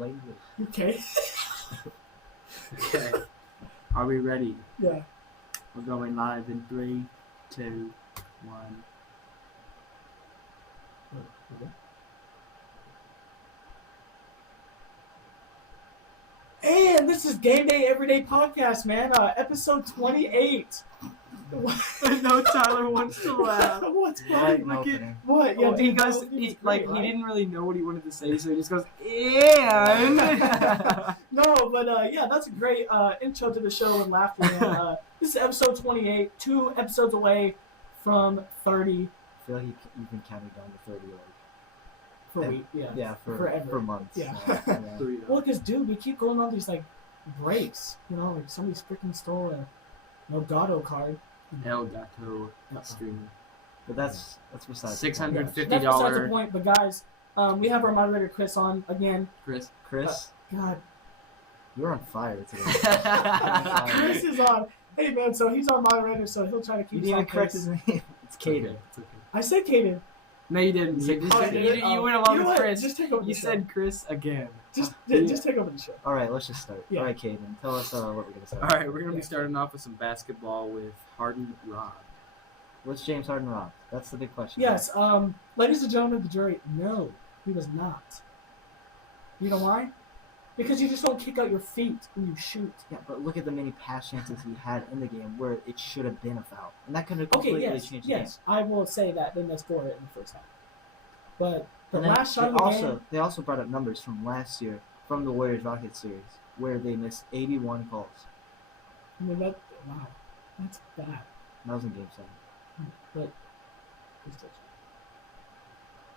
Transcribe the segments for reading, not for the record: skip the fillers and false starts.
language. Okay. Okay. Are we ready? Yeah. We're going live in 3, 2, 1. Okay. And this is Gameday Everyday podcast, man. Episode 28. I know Tyler wants to laugh. What's Right, funny? opening. What? Yeah, he dude, goes, that was he great, right? didn't really know what he wanted to say, so he just goes, and. No, but yeah, that's a great intro to the show and laughter. Man. This is episode 28, 2 episodes away from 30 I feel like you've been counting down to 30, like. for a week. Yeah. Yeah, forever. for months. Yeah. Three. Well, because dude, we keep going on these like breaks. You know, like somebody's freaking stole a Elgato card. El Gato streamer. But that's besides. $650. That's besides the point. But guys, we have our moderator Chris on again. Chris. God, You're on fire today. Chris is on. Hey man, so he's our moderator, so he'll try to You keep. didn't us on even correct pace. his name. It's Caden. It's okay. I said Kaden. No, you didn't. You You went along You know with what? Chris. Just take over You the show. said Chris again. Just take over the show. All right, let's just start. Yeah. All right, Caden, tell us what we're gonna start. All right, we're gonna be Yeah. starting off with some basketball with Harden Rob. What's James Harden robbed? That's the big question. Yes, ladies and gentlemen of the jury, no, he was not. You know why? Because you just don't kick out your feet when you shoot. Yeah, but look at the many pass chances he had in the game where it should have been a foul, and that could have Okay, completely yes, changed the game. I will say that. Then let's score it in the first half. But the And then last shot of the game. they also brought up numbers from last year from the Warriors Rockets series where they missed 81 calls. I mean, wow, that's bad. That was in Game 7. But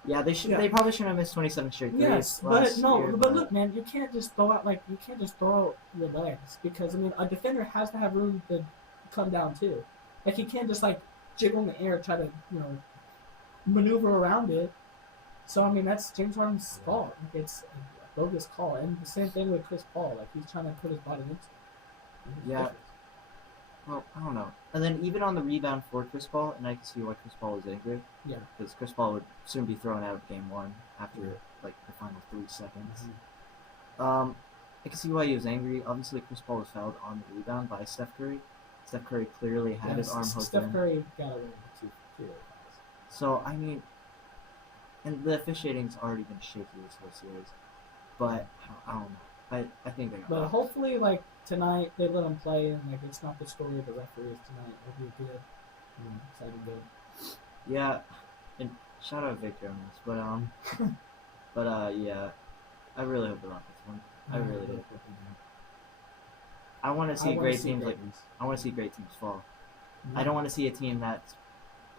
Yeah, they should. Yeah. They probably shouldn't have missed 27 straight threes. yes, but last no, year, but look, man, you can't just throw out your legs because I mean a defender has to have room to come down too. Like he can't just like jiggle in the air try to maneuver around it. So I mean that's James Harden's fault. Like, it's a bogus call, and the same thing with Chris Paul. Like he's trying to put his body into it. Yeah. Well, I don't know. And then even on the rebound for Chris Paul, and I can see why Chris Paul was angry. Yeah. Because Chris Paul would soon be thrown out of Game 1 after like the final 3 seconds. Mm-hmm. I can see why he was angry. Obviously, Chris Paul was fouled on the rebound by Steph Curry. Steph Curry clearly had his arm hooked in. Steph Curry got away with two So I mean, and the officiating's already been shaky this whole series. But I don't know. I think they got. But robbed. hopefully, like tonight, they let him play, and like it's not the story of the referees tonight. It'll be good, exciting good. Yeah, and shout out Victor on this, but yeah, I really hope the Rockets win. I really do. I want to see great teams like I want to see great teams fall. I don't want to see a team that's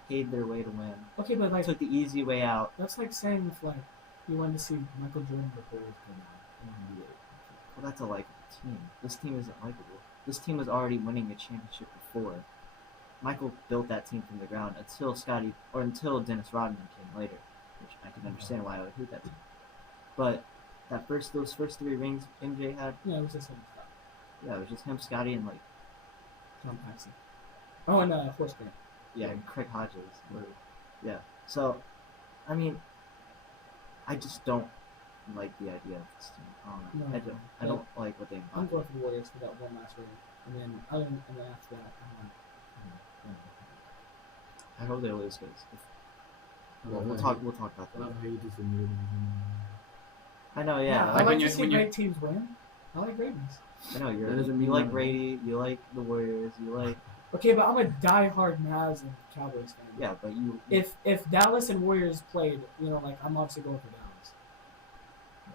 paid their way to win. Okay, but like Took the easy way out. that's like saying if like you wanted to see Michael Jordan before he came out in the NBA. Well, that's a likable team. This team isn't likable. This team was already winning a championship before. Michael built that team from the ground until Dennis Rodman came later, which I can understand why I would hate that team. But those first 3 rings MJ had, Yeah, it was just him. yeah, it was just him, Scotty, and like John Paxson. Oh, and Horse Grant. yeah, and Craig Hodges. Yeah. So, I mean, I just don't like the idea of this team. I don't know. I don't like what they. I'm going for the Warriors for that one last ring, and then after that, I hope they lose because. We'll talk about that. you just admitted I know, yeah. I Like like when to you- see when you- great teams win. I like greatness. I know That doesn't you mean like nothing. Brady, you like the Warriors, you like Okay, but I'm a diehard Mavs and Cowboys fan. yeah, but you If Dallas and Warriors played, like I'm obviously going for Dallas.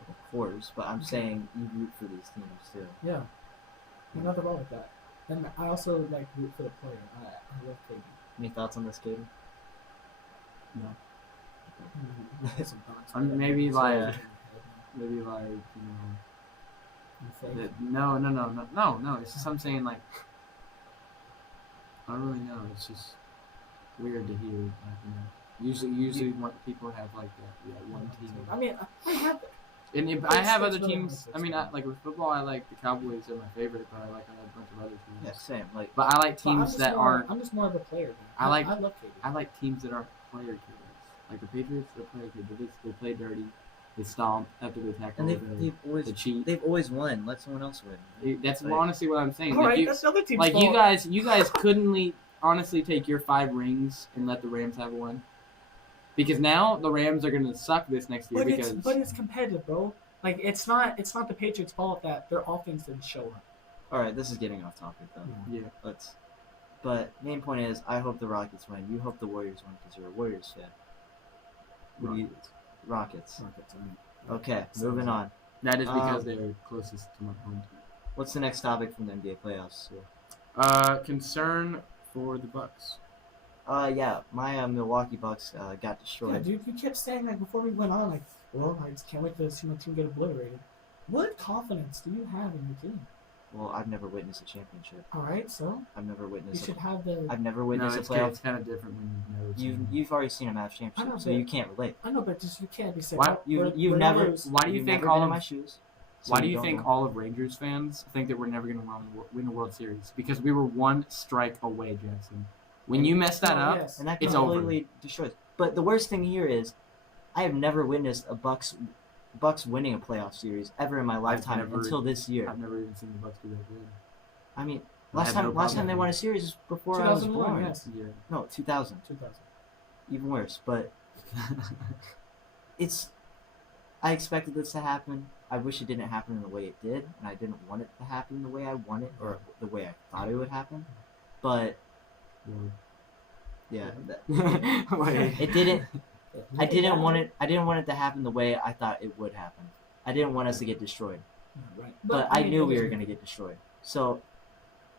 of course, but I'm saying you root for these teams too. Yeah, there's nothing wrong with that. And I also like root for the player. I love KD. Any thoughts on this game? No. Some thoughts. I mean, maybe like you no. It's just I'm saying like I don't really know. It's just weird to hear. Like, usually when people have like that one team. I mean, I have. And if I have It's other really teams, nice. I mean, like with football, I like the Cowboys are my favorite, but I like a bunch of other teams. Yeah, same. Like But I like But I'm teams just that more- aren't. I'm just more of a player. Man. I like- I love KD. I like teams that aren't player killers. Like the Patriots, they're player killers. They play dirty. the stomp after the tackle, And the cheat. they've always won. Let someone else win. That's Like- honestly what I'm saying. All Like, right, you, that's the other team's like fault. you guys couldn't honestly take your 5 rings and let the Rams have one, because now the Rams are gonna suck this next year But it's competitive, bro. Like it's not the Patriots' fault that their offense didn't show up. All right, this is getting off topic though. yeah. But main point is, I hope the Rockets win. You hope the Warriors win because you're a Warriors fan. What do you? Rockets. Okay, moving on. That is because they're closest to my home team. What's the next topic from the NBA playoffs? Concern for the Bucks. Yeah, my Milwaukee Bucks got Yeah, destroyed. dude, you kept saying like before we went on, like, well, I just can't wait to see my team get obliterated. What confidence do you have in your team? Well, I've never witnessed a championship. All right, so I've never you witnessed. should have the. I've never No, witnessed it's a playoff. kind of different when you know. You've already seen a match I know, championship, so but- you can't relate. I know, but just you can't be saying. Why- You've never. Why do you you've think never all been in of my shoes? so Why do you don't think know. all of Rangers fans think that we're never going to win the World Series? Because we were one strike away, Jackson. When you mess that up, Yes. And that It's over. completely destroys. But the worst thing here is, I have never witnessed a Bucks winning a playoff series ever in my lifetime never- until this year. I've never even seen the Bucks do that good. I mean, I last have time no problem they with won it. a series was before I was 2001, born. yes. Yeah. No, 2000. 2000. Even worse. But it's. I expected this to happen. I wish it didn't happen in the way it did, and I didn't want it to happen the way I want it or the way I thought it would happen. But yeah, Wait. it didn't. I didn't want it. I didn't want it to happen the way I thought it would happen. I didn't want us to get destroyed, Right. but I knew we were going to get destroyed. So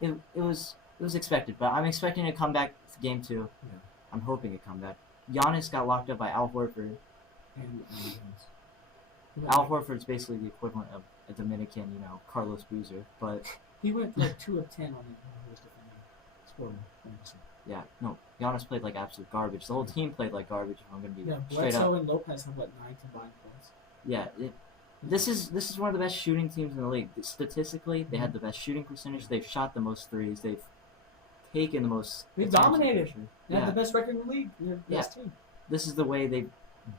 it was expected. But I'm expecting to come back to game 2. Yeah. I'm hoping to come back. Giannis got locked up by Al Horford. And Al Horford's basically the equivalent of a Dominican, Carlos Boozer. But he went like 2 of 10 on it. Scoring. yeah, no, Giannis played like absolute garbage. The whole team played like garbage. If I'm going to be Yeah, straight Bledsoe up. and Lopez have 9 combined points. Yeah, this is one of the best shooting teams in the league. Statistically, they had the best shooting percentage. They've shot the most threes. They've taken the most. They attempts, I'm dominated. pretty sure. They Yeah, have the best record in the league. They're the best team. this is the way they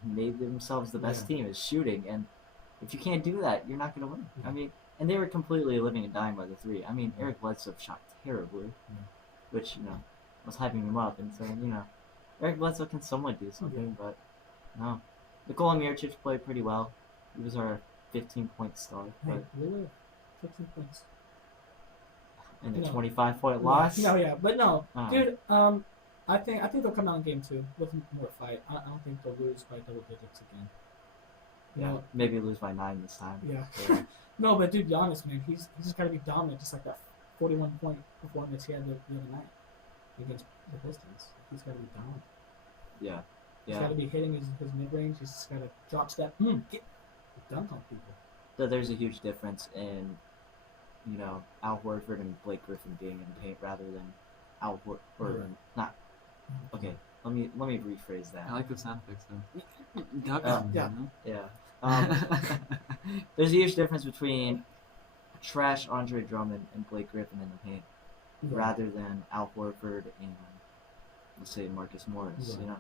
made themselves the best team is shooting. And if you can't do that, you're not going to win. Yeah. I mean, and they were completely living and dying by the 3. I mean, Eric Bledsoe shot terribly, which was hyping him up and saying, Eric Bledsoe can somewhat do something, but no. Nikola Mirotic played pretty well. He was our 15-point star, Hey, but really? 15 points. in a No. 25-point loss. No, yeah, but no, Oh. dude. I think they'll come out in game 2 with more fight. I don't think they'll lose by double digits again. You Yeah, know, maybe lose by 9 this time. yeah. Yeah. No, but dude, Giannis, man, he's just got to be dominant, just like that 41-point performance he had the other night against the Pistons. He's got to be dominant. Yeah. He's got to be hitting his mid range. He's just got to drop step, get dunk on people. So there's a huge difference in, Al Horford and Blake Griffin being in paint rather than Al Horford. Right. Not. Okay, let me rephrase that. I like the sound effects though. Duck Oh, on, yeah. Yeah. There's a huge difference between trash Andre Drummond and Blake Griffin in the paint rather than Al Horford and, let's say, Marcus Morris. Yeah.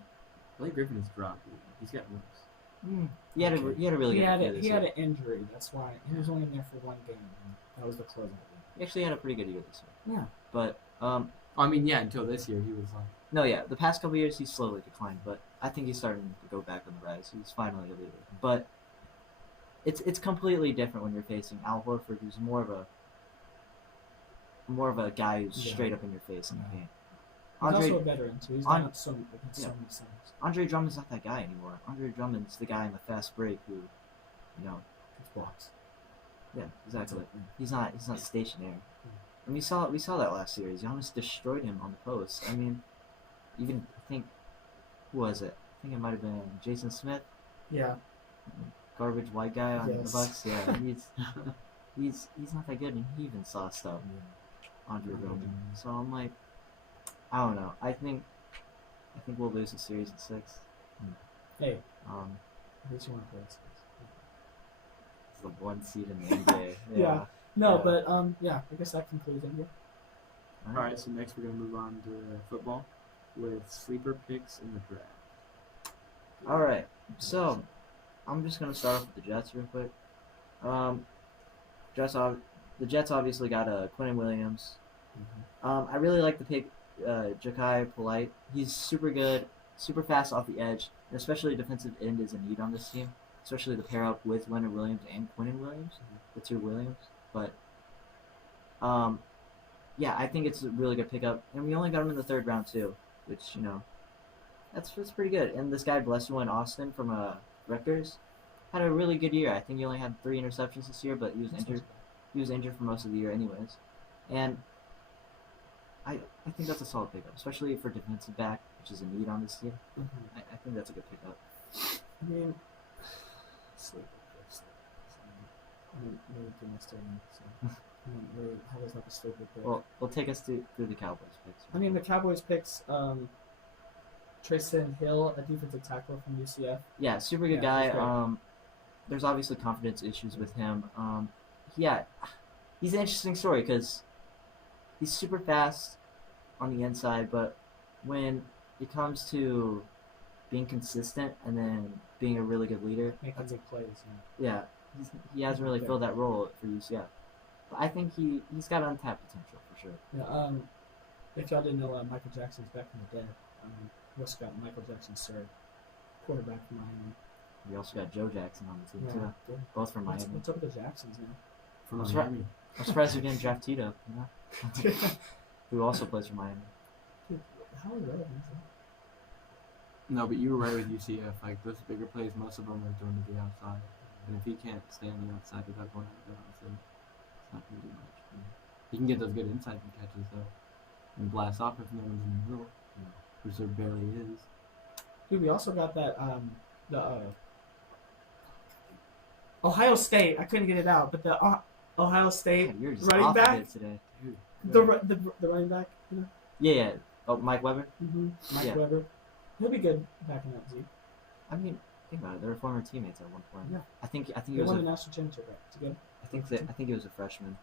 Blake Griffin is dropped. He's got moves. He had a really He good had year this he year. had an injury. That's why he was only in there for 1 game. And that was the closing. He actually had a pretty good year this year. Yeah. But I mean, yeah, until this year he was like. no, yeah, the past couple years he's slowly declined, but I think he's starting to go back on the rise. He's finally a leader. But it's completely different when you're facing Al Horford, who's more of a guy who's Yeah. straight up in your face in the Yeah. paint. He's also a Andre veteran too. He's on- done it so many times. Andre Drummond's not that guy anymore. Andre Drummond's the guy in the fast break who, Just blocks. yeah, exactly. He's not stationary. And we saw that last series. Giannis destroyed him on the post. I mean, even I think who was it? I think it might have been Jason Smith, Yeah. garbage white guy on Yes. the Bucks. Yeah, he's not that good, and he even saw stuff. Andre Drummond. So I'm like, I don't know. I think we'll lose the series in 6. Hey, Um, at least you want to play it. it's the 1 seed in the NBA. Yeah. No, Yeah. but yeah, I guess that concludes it. All right, so next we're gonna move on to football with sleeper picks in the draft. All right. So I'm just gonna start off with the Jets real quick. Um, the Jets obviously got Quentin Williams. I really like the pick, Ja'Kai Polite. He's super good, super fast off the edge, and especially defensive end is a need on this team. Especially the pair up with Leonard Williams and Quentin Williams, the two Williams. But yeah, I think it's a really good pickup, and we only got him in the third round too, which that's pretty good. And this guy Blessuan Austin from Rutgers had a really good year. I think he only had 3 interceptions this year, but he was injured. He was injured for most of the year, anyways. And I think that's a solid pickup, especially for defensive back, which is a need on this team. I think that's a good pickup. I mean, sleep. I mean, really good next turn. So, I mean, really, how does like a sleeper pick? Well, take us through the Cowboys picks. I mean, the Cowboys picks Tristan Hill, a defensive tackle from UCF. Yeah, super good Yeah, he's guy. great. There's obviously confidence issues with him. Yeah, he's an interesting story because he's super fast on the inside, but when it comes to being consistent and then being a really good leader, Making big plays. yeah, he hasn't really filled that role for UCF. But I think he's got untapped potential for sure. Yeah. If y'all didn't know, Michael Jackson's back from the dead. We also got Michael Jackson, sir, quarterback from Miami. We also got Joe Jackson on the team Yeah, too, good. both from Miami. What's up with the Jacksons now? From That's Miami. I'm surprised we didn't draft Tito, who also plays for Miami. Dude, how irrelevant is that? No, but you were right with UCF. Like those bigger plays, most of them are thrown to the outside, and if he can't stay on the outside without going out of bounds, then it's not going to do much. He can get those good inside catches though, and blast off if no one's in the middle, which there barely is. Dude, we also got that Ohio State. I couldn't get it out, but the Ohio State God, you're just running off of back, it today. Dude, the running back, you know. Yeah. Oh, Mike Weber. Mike Yeah. Weber. He'll be good backing up Zeke. I mean, think about it. They were former teammates at one point. Yeah. I think He he was. won a national championship, right? It's good. I think he was a freshman,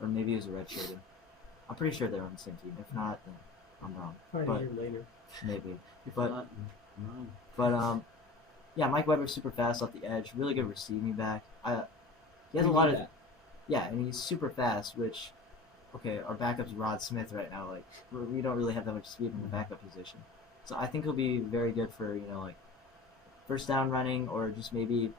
or maybe he was a redshirted. I'm pretty sure they're on the same team. If not, then I'm wrong. Probably But- a year later. Maybe. if But not, no. yeah, Mike Weber's super fast off the edge. Really good receiving back. He has We a lot need of that. yeah, and he's super fast. Which, okay, our backup's Rod Smith right now. Like we don't really have that much speed in the backup position. So I think he'll be very good for like first down running or just maybe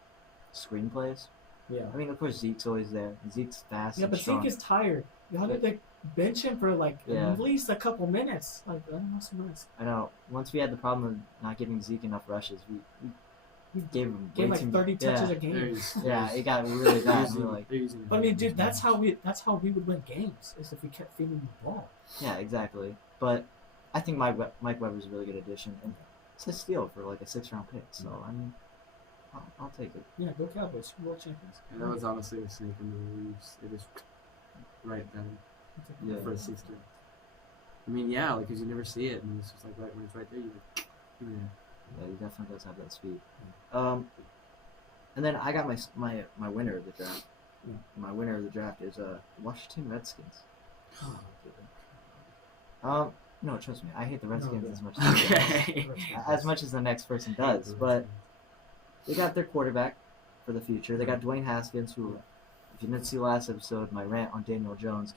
screenplays. Yeah. I mean, of course Zeke's always there. Zeke's fast. Yeah, and but strong. Zeke is tired. Y'all need to bench him for like Yeah. at least a couple minutes. Like, I don't know, some minutes. I know. Once we had the problem of not giving Zeke enough rushes, we gave him Gave way like too 30 touches yeah. a game. Yeah, it got really bad. We were like, But I mean, dude, that's how we would win games is if we kept feeding him the ball. yeah, exactly. But I think Mike Weber's a really good addition, and it's a steal for like a 6th-round pick. So I mean, I'll take it. Yeah, go Cowboys, Super Bowl champions. And that was honestly a snake in the leaves. It was right then Yeah. for a 6th round. I mean, yeah, like, because you never see it, and it's just like right when it's right there, you're like, yeah. Yeah, he definitely does have that speed. And then I got my winner of the draft. Yeah. My winner of the draft is Washington Redskins. No, trust me, I hate the Redskins yeah. as much as Okay. as much as the next person does, but they got their quarterback for the future. They got Dwayne Haskins, who, if you didn't see last episode, my rant on Daniel Jones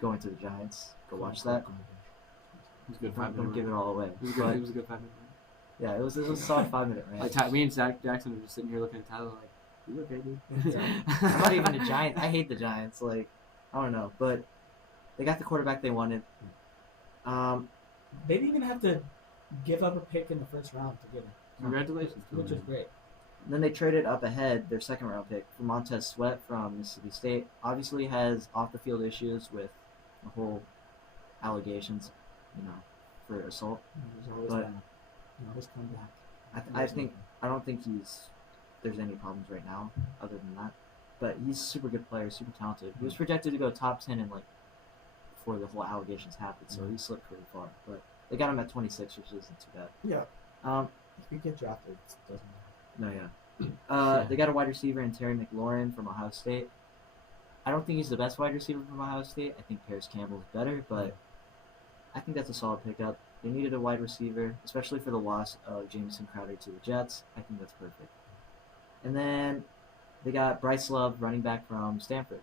going to the Giants, go watch that. It was a good Don't give it all away. It was But, a good 5 minute. yeah, it was a solid 5-minute rant. Like me and Zach Jackson were just sitting here looking at Tyler like, "You okay, dude?" I'm not even a Giant. I hate the Giants. Like, I don't know, but they got the quarterback they wanted. They didn't even have to give up a pick in the first round to get him, Congratulations to which is him. great. Then they traded up ahead their 2nd-round pick for Montez Sweat from Mississippi State. Obviously has off-the-field issues with the whole allegations, for assault. There's always But- that. You always come back. I don't think there's any problems right now other than that. But he's a super good player, super talented. He was projected to go top 10 in before the whole allegations happened, so he slipped pretty far. But they got him at 26, which isn't too bad. Yeah. If you get drafted, it doesn't matter. No, yeah. They got a wide receiver in Terry McLaurin from Ohio State. I don't think he's the best wide receiver from Ohio State. I think Paris Campbell's better, but I think that's a solid pickup. They needed a wide receiver, especially for the loss of Jamison Crowder to the Jets. I think that's perfect. And then they got Bryce Love, running back from Stanford.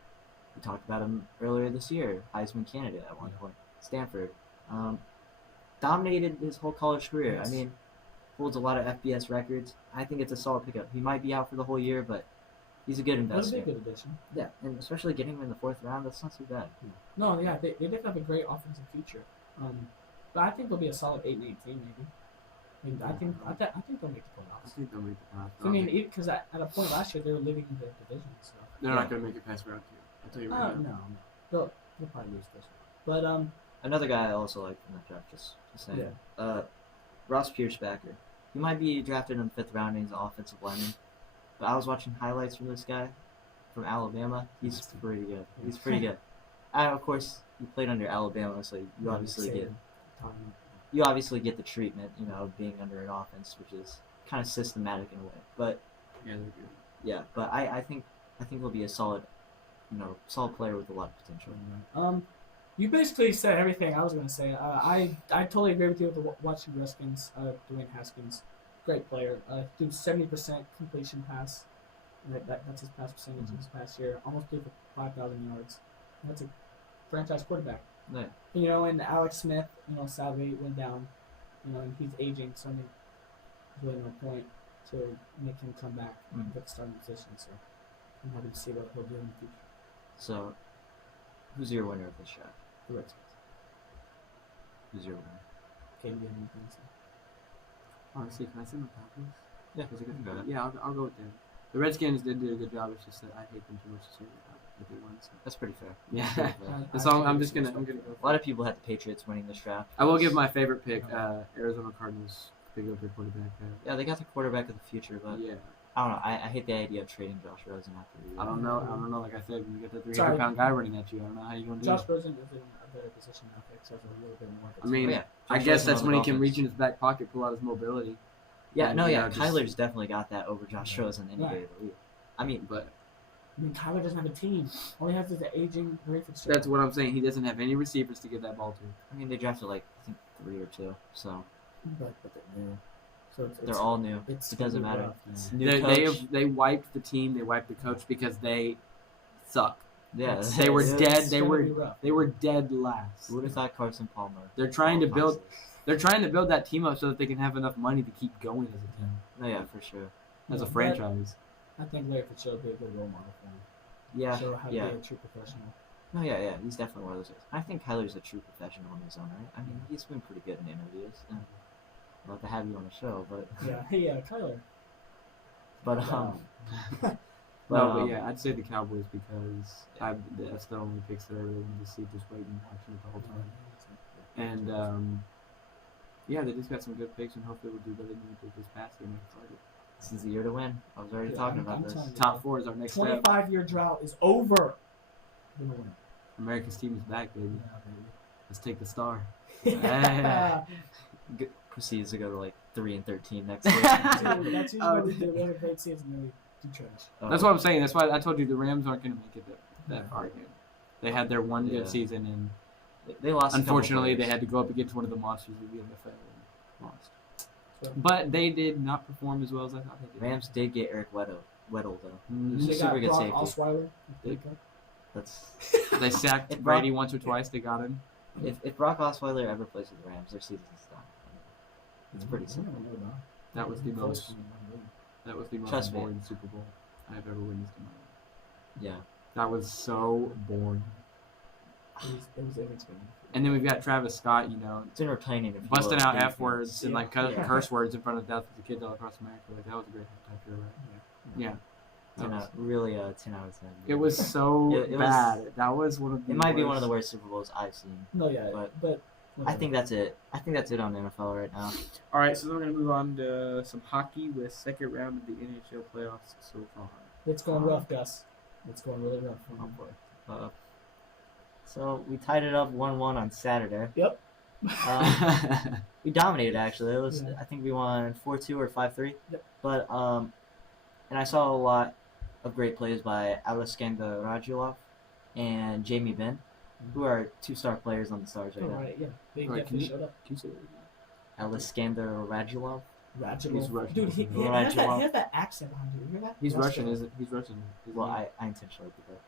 We talked about him earlier this year, Heisman candidate at one point. Stanford. Dominated his whole college career. Yes. I mean, holds a lot of FBS records. I think it's a solid pickup. He might be out for the whole year, but he's a good That would be a investment. good addition. Yeah, and especially getting him in the 4th round, that's not too bad. No, yeah, they definitely have a great offensive future. But I think they'll be a solid 8-8 team, maybe. And I think they'll make the I playoffs. think they'll make the playoffs. I mean, because at a point last year they were leading the division, so. They're not going to make it past round 2. I'll tell you right now. No. They'll probably lose this one. But Another guy I also like from that draft, just saying. Ross Piercebacker. He might be drafted in the 5th round and he's an offensive lineman. But I was watching highlights from this guy from Alabama. He's pretty good. He's pretty good. Of course, he played under Alabama, so you obviously get the treatment, of being under an offense, which is kind of systematic in a way. But Yeah, they're good. yeah, but I think he'll be a solid player with a lot of potential. You basically said everything I was gonna say. I totally agree with you with the Washington Redskins. Dwayne Haskins, great player. Doing 70% completion pass. That's his pass percentage this past year. Almost threw for 5,000 yards. That's a franchise quarterback. Yeah. And Alex Smith, sadly went down. And he's aging, so there's really no point to make him come back and get the starting position. So I'm happy to see what he'll do in the future. So, who's your winner of this draft? The Redskins. Who's your winner? Can you get anything to say? Honestly, can I say my Cowboys? Yeah, Is it good? go ahead. Yeah, I'll go with them. The Redskins did do a good job. It's just that I hate them too much to say that they won. So. That's pretty fair. Yeah. I So I'm think gonna go. A lot of people had the Patriots winning this draft. I will give my favorite pick, Arizona Cardinals. Pick up their quarterback. Yeah, they got the quarterback of the future, but Yeah. I don't know. I hate the idea of trading Josh Rosen after the year. I don't know. Like I said, when you get that Sorry. 300-pound guy running at you, I don't know how you gonna do Josh it. Rosen is in a better position now because there's a little bit more. I mean, Yeah, I Josh guess Rosen that's on when the he can Dolphins. reach in his back pocket, pull out his mobility. Yeah, And, no, you yeah. know, just- Kyler's definitely got that over Josh Rosen any Right. day of the week. I mean, But Tyler doesn't have a team. All he has is the aging Ray Fitzgerald. that's what I'm saying. He doesn't have any receivers to get that ball to. they drafted I think 3 or 2, so But they're new. So they're all new. It's It doesn't gonna be matter. rough, It's man. new coach. They wiped the team. They wiped the coach because they suck. Yeah, They were it's- dead. It's They gonna were be rough. they were dead last. Who would have thought Carson Palmer? They're trying to build. Offenses. They're trying to build that team up so that they can have enough money to keep going as a team, No, yeah, for sure. as a Yeah, franchise. I think Ray Fitzgerald would be a good role model for him. Yeah, Show how to yeah. be a true professional. No, yeah. He's definitely one of those guys. I think Kyler's a true professional on his own, right? I mean, he's been pretty good in interviews. And I'd love to have you on the show, but Yeah. Hey, Kyler. But yeah, I'd say the Cowboys because that's the only picks that I really wanted to see. Just waiting, watching it the whole time. And yeah, they just got some good picks, and hopefully we'll do better than we did this past year. this is the year to win. I was already Yeah, talking I'm about this. telling you. Top 4 is our next step. 25-year drought is over. We're gonna win. America's team is back, baby. Yeah, Let's take the star. baby. Proceeds to go to 3-13 next year. Dude, that's usually what we do. We have a great season, then we do trash. That's what I'm saying. That's why I told you the Rams aren't going to make it that far again. They had their one Yeah. good season, and They lost. a couple unfortunately, they players. had to go up against one of the monsters of the NFL and lost. So, But they did not perform as well as I thought they did. Rams did get Eric Weddle though. Mm, He's they a got super good Brock safety. Osweiler. They- That's They sacked If Brock- Brady once or twice. They got him. if Brock Osweiler ever plays with the Rams, their season's done. It's pretty simple. That was the most. That was the most Trust me. boring Super Bowl I've ever witnessed in my life. Yeah. That was so boring. It was entertaining. And then we've got Travis Scott, It's entertaining. If you busting love out defense. F words and Yeah. curse words in front of thousands of kids all across America. That was a great halftime show, right? Yeah. That 10 was- out, really 10 out of 10. It was so It was- bad. That was one of the It might be one of worst. the worst Super Bowls I've seen. No, yeah, but I think that's it. I think that's it on NFL right now. All right, so then we're going to move on to some hockey with second round of the NHL playoffs so far. it's going rough, Gus. It's going really rough. Oh boy. So we tied it up 1-1 on Saturday. Yep. We dominated actually. It was Yeah. I think we won 4-2 or 5-3. Yep. But and I saw a lot of great plays by Alexander Radulov and Jamie Benn, who are 2-star players on the Stars right Oh, now. right, yeah. They All right, definitely can showed up. Can you say that again? Alexander Radulov Rajilov. Russian. Dude, he Rajilov. has that accent on you. You hear that? He's That's Russian, the- isn't He's Russian. Well, I intentionally did that.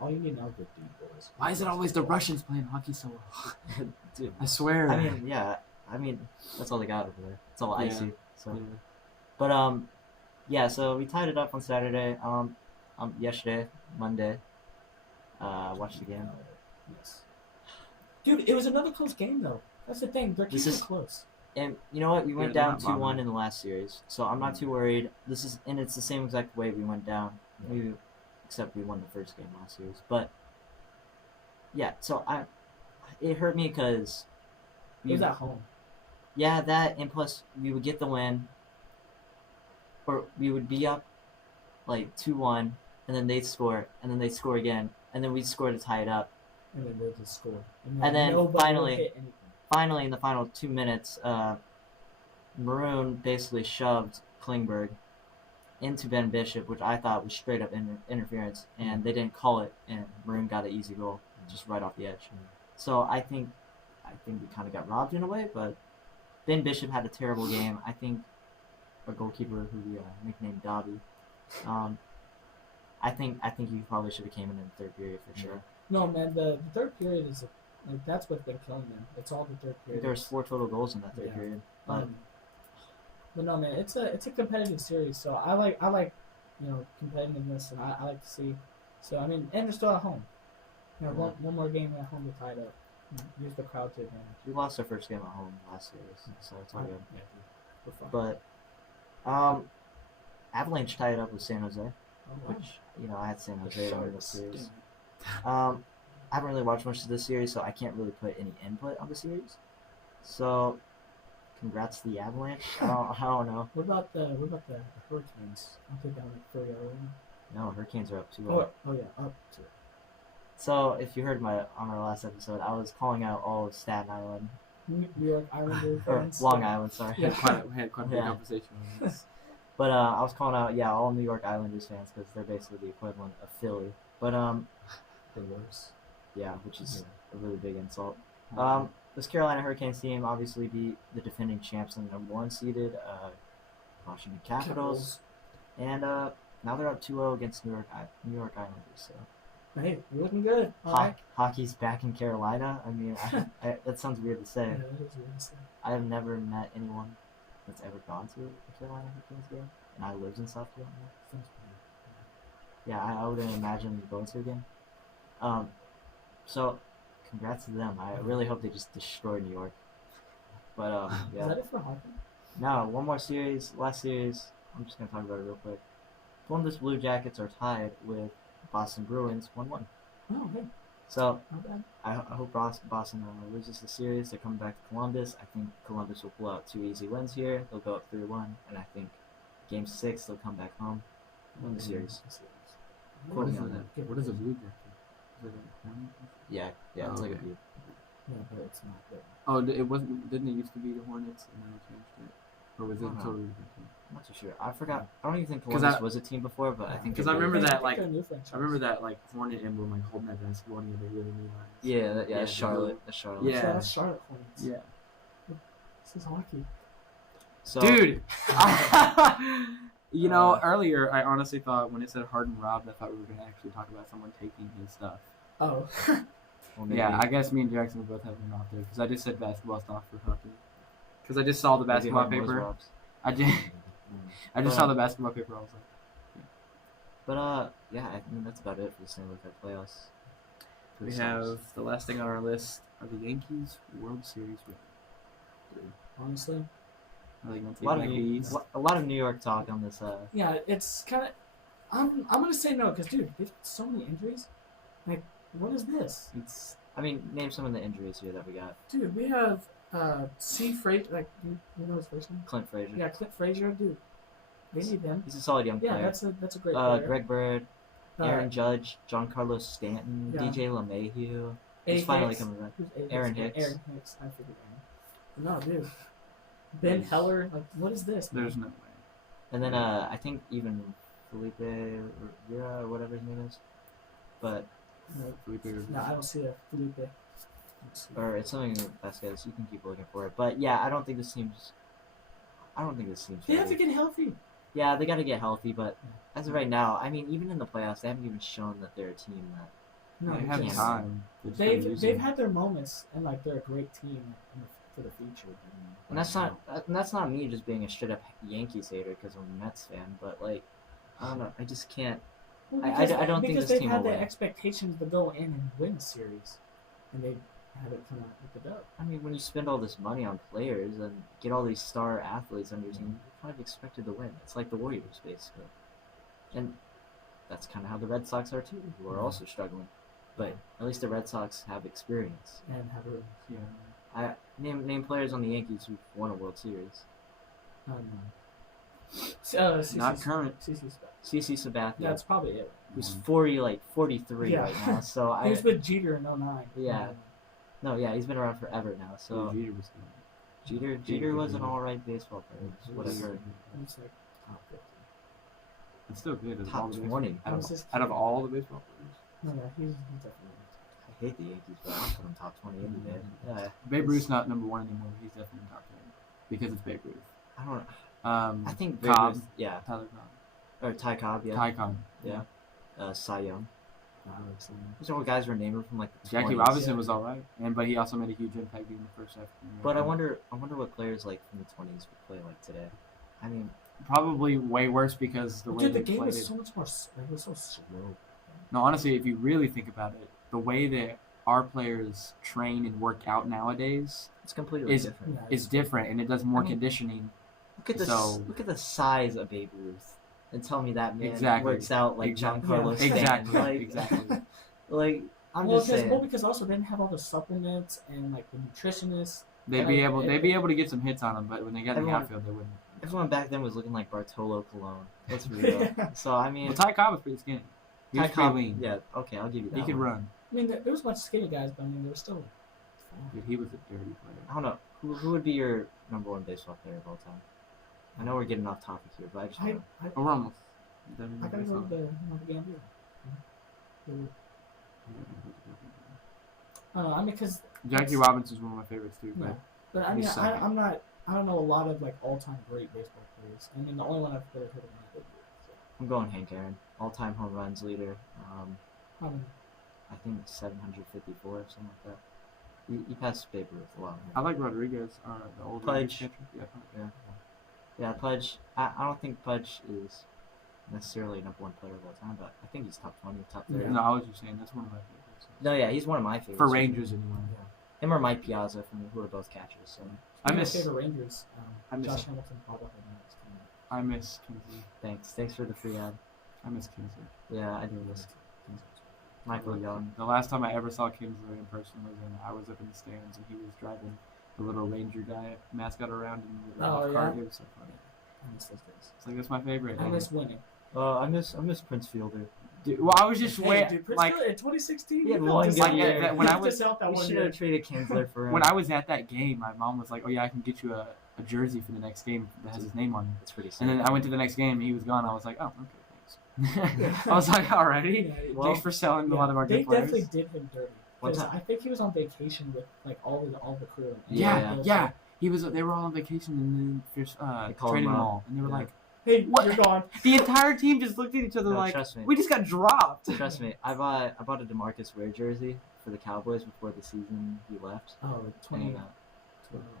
all you need now is the D boys. Why is it always the Russians playing hockey so well? Dude, I swear. I mean, yeah. I mean, that's all they got over there. It's all Yeah. icy. So, Yeah. but yeah. So we tied it up on Saturday. Yesterday, Monday. Watched the game. Yes. Dude, it was another close game though. That's the thing. They're This keeping is- it close. And you know what? We went they're down not 2-1 bombing. in the last series, so I'm not too worried. It's the same exact way we went down. Except we won the first game last series. But yeah, so it hurt me because It was at home. yeah, that, and plus we would get the win, or we would be up like 2-1, and then they'd score, and then they'd score again, and then we'd score to tie it up. And then they just scored. And then nobody finally- would hit anything. Finally, in the final 2 minutes, Maroon basically shoved Klingberg into Ben Bishop, which I thought was straight up interference, and they didn't call it, and Maroon got an easy goal just right off the edge. So I think we kind of got robbed in a way, but Ben Bishop had a terrible game. I think our goalkeeper, who we nicknamed Dobby, I think he probably should have came in the third period for sure. No, man, the third period is like that's what's been killing them. It's all the third I think period. there was 4 total goals in that third Yeah. period. But But no, man, it's a competitive series. So I like competitiveness, and I like to see. So I mean, and they're still at home. One more game at home to tie it up. Use the crowd to advantage. we lost our first game at home last series, so it's all good. Yeah, we're fine. But Avalanche tied up with San Jose, Oh, wow. which I had San Jose on the Sharks. series. I haven't really watched much of this series, so I can't really put any input on the series. So, congrats to the Avalanche. I don't know. What about the Hurricanes? I think they're like 3-0. No, Hurricanes are up 2-0. Oh yeah, up to. So, if you heard on our last episode, I was calling out all of Staten Island New York Islanders or fans. Long Island. Sorry. Yeah. We had quite a big Yeah. conversation on this. But I was calling out, all New York Islanders fans because they're basically the equivalent of Philly. But The worst. yeah, which is Yeah. a really big insult. This Carolina Hurricanes team obviously beat the defending champs and number 1 seeded Washington Capitals, and now they're up 2-0 against New York Islanders. So Hey, you're looking good. All right. hockey's back in Carolina. I mean, that sounds weird to say. Yeah, that is weird to say. I have never met anyone that's ever gone to a Carolina Hurricanes game, and I lived in South Carolina. Sounds Yeah, I wouldn't imagine going to a game. So, congrats to them. I really hope they just destroy New York. But Is yeah. that it for hockey? No, one more series. Last series. I'm just gonna talk about it real quick. Columbus Blue Jackets are tied with Boston Bruins 1-1. Oh, hey, So not bad. I hope Boston loses the series. They're coming back to Columbus. I think Columbus will pull out 2 easy wins here. They'll go up 3-1, and I think Game 6 they'll come back home, win the series. What Quote is me on it? that. What is a blue jacket? Is it a Hornet? Yeah, it's Oh, like a okay. view. Yeah, but it's not good. Oh, it wasn't. Didn't it used to be the Hornets and then they changed it, or was it I don't know. totally different team? I'm not too sure. I forgot. I don't even think 'Cause Columbus I- was a team before, but I think Because they I were. remember I that, think like, they're a new franchise. I remember that like Hornet emblem like holding that basketball and they really mean eyes. Yeah, Yeah, Charlotte. The Charlotte. Yeah. So that's Charlotte Hornets. Yeah. This is hockey. So, Dude. You know, Uh, earlier I honestly thought when it said Harden robbed, I thought we were gonna actually talk about someone taking his stuff. Oh. well, maybe, Yeah, I guess me and Jackson were both having an off there because I just said basketball stuff for hockey. Because I just saw the maybe basketball Harden was paper. robbed. I just Mm. saw the basketball paper. I was like, But yeah, I think that's about it for the Stanley Cup playoffs. For we the Stars. have the last thing on our list are the Yankees World Series win. Honestly. Are they going to a lot take of back the East? a lot of New York talk on this. Yeah, it's kind of. I'm gonna say no because dude, they've got so many injuries. Like, what is this? I mean, name some of the injuries here that we got. Dude, we have C. Frazier. Like, you know his first name? Clint Frazier. Yeah, Clint Frazier. Dude, they need them. He's a solid young Yeah, player. that's a great player. Greg Bird, Uh, Aaron Judge, Giancarlo Stanton, Yeah. DJ LeMahieu. A. He's finally Hicks. coming back. Who's A. Aaron Hicks. Aaron Hicks. I figured Aaron. No, dude. Ben Heller. Like, what is this? There's no way. And then I think even Felipe Rivera or whatever his name is. But No, Felipe Rivera. no, I don't see a Felipe. Let's see. or it's something in Vasquez. You can keep looking for it. But yeah, I don't think this team's. I don't think this team's They have ready. to get healthy. Yeah, they got to get healthy, but as of right now, I mean, even in the playoffs, they haven't even shown that they're a team that. No, They they have can't. time. They just gotta use They've them. had their moments, and like they're a great team for the future. And that's not me just being a straight up Yankees hater because I'm a Mets fan, but like, I don't know, I just can't. Well, I don't think because this they've team had will the win. expectations to go in and win a series, and they haven't come out with the dub. I mean, when you spend all this money on players and get all these star athletes on your team, you're kind of expected to win. It's like the Warriors, basically. And that's kind of how the Red Sox are too, who are also struggling. But at least the Red Sox have experience. And have a Yeah. Name players on the Yankees who've won a World Series. Not current. CC Sabathia, That's probably it. who's 43 Yeah. right now. So He was with Jeter in 09. Yeah. he's been around forever now. So Jeter was good. Jeter was an all right baseball player. Is what I've heard. He was like top 50. It's still good. It's Top all the 20. Out of all the baseball players. No, yeah, he's definitely. I hate the Yankees, but I'll put him top 20 any day. Yeah, Babe Ruth's not number one anymore. He's definitely in top 10 because it's Babe Ruth. I don't. I I think Cobb. Babe Ruth- yeah, Tyler Cobb. or Ty Cobb, yeah, Ty Cobb. yeah. Cy Young. Alex and These are all guys were named from like the Jackie 20s. Robinson was all right, but he also made a huge impact in the first half. But I wonder what players like from the 20s would play like today. I mean, Probably way worse because the way Dude, they the game played was it. so much more. It was so slow. No, honestly, if you really think about it, the way that our players train and work out nowadays it's completely is different. Yeah, is different, and it does more I mean, conditioning. Look at the size of Babe Ruth, and tell me that man Exactly. works out like Exactly. Giancarlo Stanton. Exactly. Like, Exactly. like I'm well, just saying. because also they didn't have all the supplements and like the nutritionists. They'd be able to get some hits on them, but when they got in the Everyone- outfield, they wouldn't. Everyone back then was looking like Bartolo Colon. Let's be real. So I mean, Well, Ty Cobb was pretty skinny. He was Ty pretty Cobb- lean. Yeah, okay, I'll give you that. He could one. run. I mean, there was a bunch of skinny guys, but I mean, they were still. Dude, he was a dirty player. I don't know who would be your number one baseball player of all time. I know we're getting off topic here, but I just I wanna- Oh, we're almost. I gotta go with the Gameday. I mean, because Jackie Robinson's one of my favorites too. yeah, But but I mean, He's second. I'm not. I don't know a lot of like all-time great baseball players. I mean, the only one I've really heard of is Babe Ruth. I'm going Hank Aaron, all-time home runs leader. So, I think 754 or something like that. He passed Babe Ruth a lot. I like Rodriguez, the old Pudge. catcher. Yeah. Yeah, Pudge. I don't think Pudge is necessarily number one player of all time, but I think he's top 20, top 30. Yeah. No, I was just saying that's one of my favorites. No, yeah, he's one of my favorites. For Rangers anyway. Him or Mike Piazza, who are both catchers. So I my miss favorite Rangers. I miss- Josh Hamilton brought up in that team. I miss Kinsley. thanks for the free ad. I miss Kinsley. Yeah, I do miss Michael Young. The last time I ever saw Kinsley in person was when I was up in the stands and he was driving the little Ranger guy mascot around in the Oh, car. yeah? It was so funny. I miss those guys. It's like that's my favorite. I miss winning. I miss Prince Fielder. Dude, well, I was just Dude, Prince like Fielder in 2016. He had felt one just good like year. that. When I He was- just out that We one should year. have traded Kinsler for him. when I was at that game, my mom was like, "Oh yeah, I can get you a jersey for the next game that has his name on it." That's pretty sick. And then I went to the next game, and he was gone. I was like, "Oh, okay, thanks." I was like, "Alrighty, Yeah, Well, thanks for selling a lot of our they good players." definitely did him dirty. One 'Cause time- I think he was on vacation with like all the crew. And Yeah, Yeah. yeah. He was. They were all on vacation, and then They called traded him them up. all, and they were Yeah. like, Hey, What? you're gone. the entire team just looked at each other No, like, trust me. "We just got dropped." Trust me, I bought a DeMarcus Ware jersey for the Cowboys before the season he left. Oh, 20. And,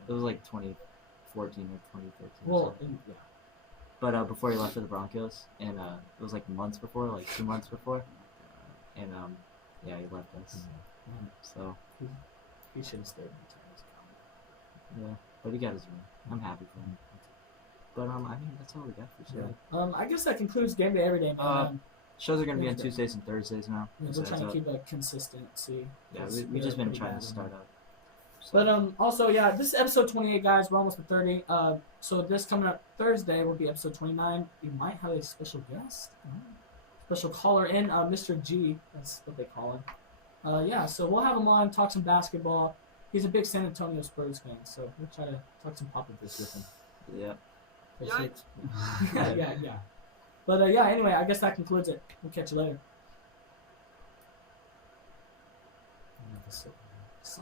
it was like 2014 or 2013. or Well, something. yeah. But before he left for the Broncos, and it was like months before, like 2 months before, and yeah, he left us. So He should have stayed in the yeah, but he got his ring. I'm happy for him. But I mean that's all we got for today. I guess that concludes Gameday Everyday, man. Shows are gonna be on Yeah. Tuesdays and Thursdays now. We're So trying to it's keep a consistency. yeah, because we just they're been pretty trying bad to with start them. up. But also, yeah, this is episode 28, guys. We're almost at 30. So this coming up Thursday will be episode 29. We might have a special guest, special caller in, Mr. G. That's what they call him. Yeah, so we'll have him on, talk some basketball. He's a big San Antonio Spurs fan, so we'll try to talk some Popovich with him. Yeah. Yikes. yeah. But yeah, anyway, I guess that concludes it. We'll catch you later.